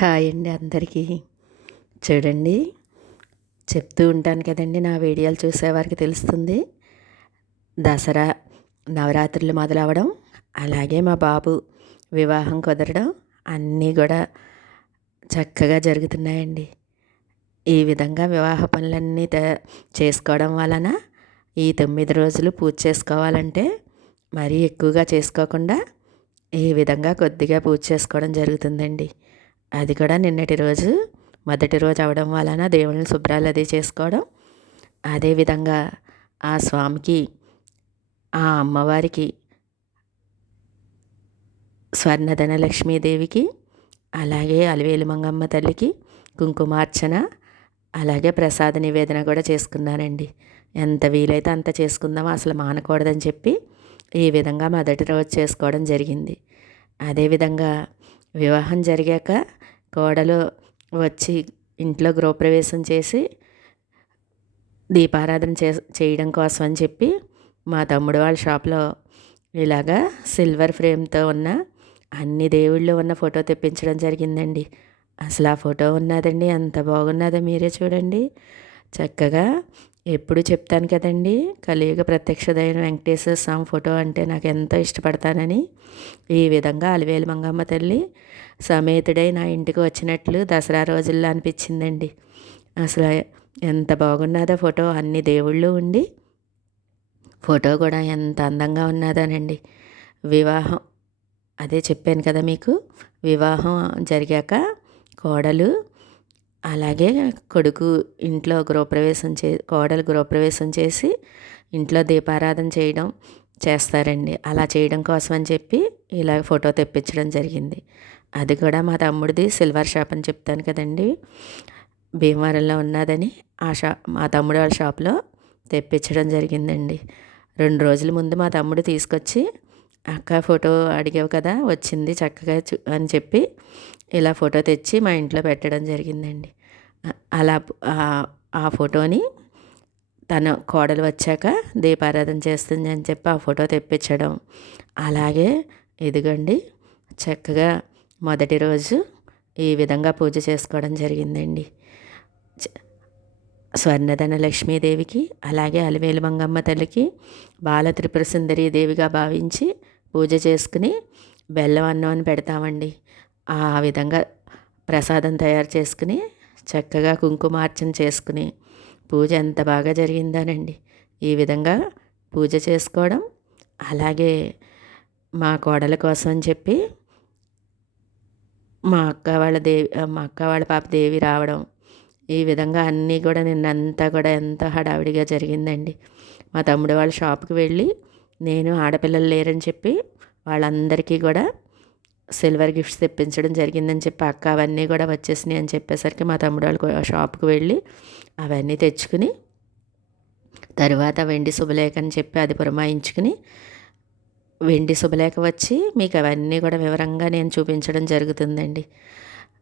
Hi అండి అందరికీ. చూడండి చెప్తూ ఉంటాను కదండి నా వీడియోలు చూసేవారికి తెలుస్తుంది. దసరా నవరాత్రులు మొదలవడం అలాగే మా బాబు వివాహం కుదరడం అన్నీ కూడా చక్కగా జరుగుతున్నాయండి. ఈ విధంగా వివాహ పనులన్నీ చేసుకోవడం వలన ఈ తొమ్మిది రోజులు పూజ చేసుకోవాలంటే మరీ ఎక్కువగా చేసుకోకుండా ఈ విధంగా కొద్దిగా పూజ చేసుకోవడం జరుగుతుందండి. అది కూడా నిన్నటి రోజు మొదటి రోజు అవడం వలన దేవుని శుభ్రాలు అది చేసుకోవడం. అదేవిధంగా ఆ స్వామికి ఆ అమ్మవారికి స్వర్ణధన లక్ష్మీదేవికి అలాగే అలివేలు మంగమ్మ తల్లికి కుంకుమార్చన అలాగే ప్రసాద నివేదన కూడా చేసుకున్నానండి ఎంత వీలైతే అంత చేసుకుందామో అసలు మానకూడదని చెప్పి ఈ విధంగా మొదటి రోజు చేసుకోవడం జరిగింది. అదేవిధంగా వివాహం జరిగాక కోడలు వచ్చి ఇంట్లో గృహప్రవేశం చేసి దీపారాధన చే చేయడం కోసం అని చెప్పి మా తమ్ముడు వాళ్ళ షాప్లో ఇలాగా సిల్వర్ ఫ్రేమ్తో ఉన్న అన్ని దేవుళ్ళు ఉన్న ఫోటో తెప్పించడం జరిగిందండి. అసలు ఆ ఫోటో ఉన్నదండి ఎంత బాగున్నదో మీరే చూడండి. చక్కగా ఎప్పుడు చెప్తాను కదండి కలియుగ ప్రత్యక్షదైన వెంకటేశ్వర స్వామి ఫోటో అంటే నాకు ఎంతో ఇష్టపడతానని. ఈ విధంగా అలివేలు మంగమ్మ తల్లి సమేతుడై నా ఇంటికి వచ్చినట్లు దసరా రోజుల్లో అనిపించిందండి. అసలు ఎంత బాగున్నదో ఫోటో అన్ని దేవుళ్ళు ఉండి ఫోటో కూడా ఎంత అందంగా ఉన్నదానండి. వివాహం అదే చెప్పాను కదా మీకు వివాహం జరిగాక కోడలు అలాగే కొడుకు ఇంట్లో గృహప్రవేశం చే కోడలు గృహప్రవేశం చేసి ఇంట్లో దీపారాధన చేయడం చేస్తారండి. అలా చేయడం కోసం అని చెప్పి ఇలా ఫోటో తెప్పించడం జరిగింది. అది కూడా మా తమ్ముడిది సిల్వర్ షాప్ అని చెప్తాను కదండి. భీమవరంలో ఉన్నదని ఆ షా మా తమ్ముడు వాళ్ళ షాప్లో తెప్పించడం జరిగిందండి. రెండు రోజుల ముందు మా తమ్ముడు తీసుకొచ్చి అక్క ఫోటో అడిగావు కదా వచ్చింది చక్కగా అని చెప్పి ఇలా ఫోటో తెచ్చి మా ఇంట్లో పెట్టడం జరిగిందండి. అలా ఆ ఫోటోని తన కోడలు వచ్చాక దీపారాధన చేస్తుంది అని చెప్పి ఆ ఫోటో తెప్పించడం. అలాగే ఇదిగండి చక్కగా మొదటి రోజు ఈ విధంగా పూజ చేసుకోవడం జరిగిందండి. స్వర్ణధన లక్ష్మీదేవికి అలాగే అలివేలు మంగమ్మ తల్లికి బాల త్రిపుర దేవిగా భావించి పూజ చేసుకుని బెల్లం అన్నం అని పెడతామండి. ఆ విధంగా ప్రసాదం తయారు చేసుకుని చక్కగా కుంకుమార్చన చేసుకుని పూజ ఎంత బాగా జరిగిందానండి. ఈ విధంగా పూజ చేసుకోవడం అలాగే మా కోడల కోసం అని చెప్పి మా అక్క వాళ్ళ దేవి మా అక్క వాళ్ళ పాప దేవి రావడం ఈ విధంగా అన్నీ కూడా నిన్నంతా కూడా ఎంత హడావిడిగా జరిగిందండి. మా తమ్ముడు వాళ్ళ షాప్కి వెళ్ళి నేను ఆడపిల్లలు లేరని చెప్పి వాళ్ళందరికీ కూడా సిల్వర్ గిఫ్ట్స్ తెప్పించడం జరిగిందని చెప్పి అక్క అవన్నీ కూడా వచ్చేసినాయి అని చెప్పేసరికి మా తమ్ముడు వాళ్ళు షాప్కి వెళ్ళి అవన్నీ తెచ్చుకుని తరువాత వెండి శుభలేఖ అని చెప్పి అది పురమాయించుకుని వెండి శుభలేఖ వచ్చి మీకు అవన్నీ కూడా వివరంగా నేను చూపించడం జరుగుతుందండి.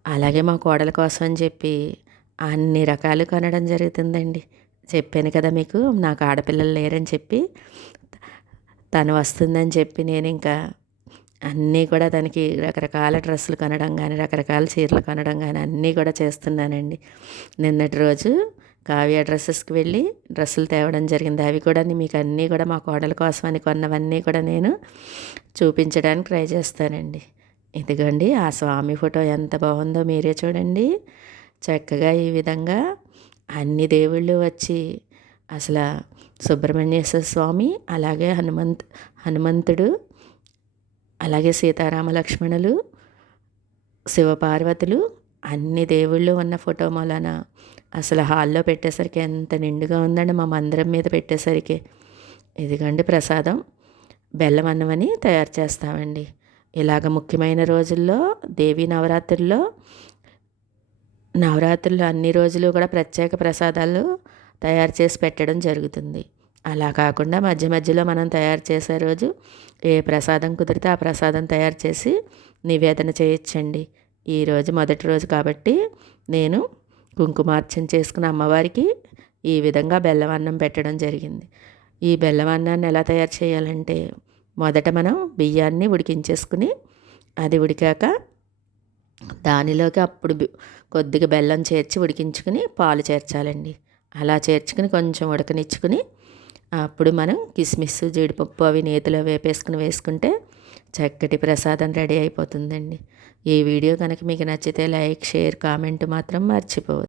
అలాగే మా కోడల కోసం అని చెప్పి అన్ని రకాలు కొనడం జరుగుతుందండి. చెప్పాను కదా మీకు నాకు ఆడపిల్లలు లేరని చెప్పి తను వస్తుందని చెప్పి నేను ఇంకా అన్నీ కూడా దానికి రకరకాల డ్రెస్సులు కొనడం కానీ రకరకాల చీరలు కొనడం కానీ అన్నీ కూడా చేస్తున్నానండి. నిన్నటి రోజు కావ్య డ్రెస్సెస్కి వెళ్ళి డ్రెస్సులు తేవడం జరిగింది. అవి కూడా మీకు అన్నీ కూడా మా కోడల కోసం అని కొన్నవన్నీ కూడా నేను చూపించడానికి ట్రై చేస్తానండి. ఇదిగోండి ఆ స్వామి ఫోటో ఎంత బాగుందో మీరే చూడండి. చక్కగా ఈ విధంగా అన్ని దేవుళ్ళు వచ్చి అసలు సుబ్రహ్మణ్యేశ్వర స్వామి అలాగే హనుమంత్ హనుమంతుడు అలాగే సీతారామ లక్ష్మణులు శివపార్వతులు అన్ని దేవుళ్ళు ఉన్న ఫోటో మూలన అసలు హాల్లో పెట్టేసరికి ఎంత నిండుగా ఉందండి మా మందిరం మీద పెట్టేసరికి. ఇదిగండి ప్రసాదం. బెల్లం అన్నమని తయారు చేస్తామండి. ఇలాగ ముఖ్యమైన రోజుల్లో దేవి నవరాత్రుల్లో నవరాత్రులు అన్ని రోజులు కూడా ప్రత్యేక ప్రసాదాలు తయారు చేసి పెట్టడం జరుగుతుంది. అలా కాకుండా మధ్య మధ్యలో మనం తయారు చేసే రోజు ఏ ప్రసాదం కుదిరితే ఆ ప్రసాదం తయారు చేసి నివేదన చేయొచ్చండి. ఈరోజు మొదటి రోజు కాబట్టి నేను కుంకుమార్చన చేసుకున్న అమ్మవారికి ఈ విధంగా బెల్లవన్నం పెట్టడం జరిగింది. ఈ బెల్లవన్నాన్ని ఎలా తయారు చేయాలంటే మొదట మనం బియ్యాన్ని ఉడికించేసుకుని అది ఉడికాక దానిలోకి అప్పుడు కొద్దిగా బెల్లం చేర్చి ఉడికించుకుని పాలు చేర్చాలండి. అలా చేర్చుకుని కొంచెం ఉడకనిచ్చుకుని అప్పుడు మనం కిస్మిస్ జీడిపప్పు అవి నేతిలో వేపేసుకుని వేసుకుంటే చక్కటి ప్రసాదం రెడీ అయిపోతుందండి. ఈ వీడియో కనుక మీకు నచ్చితే లైక్ షేర్ కామెంట్ మాత్రం మర్చిపోవద్దు.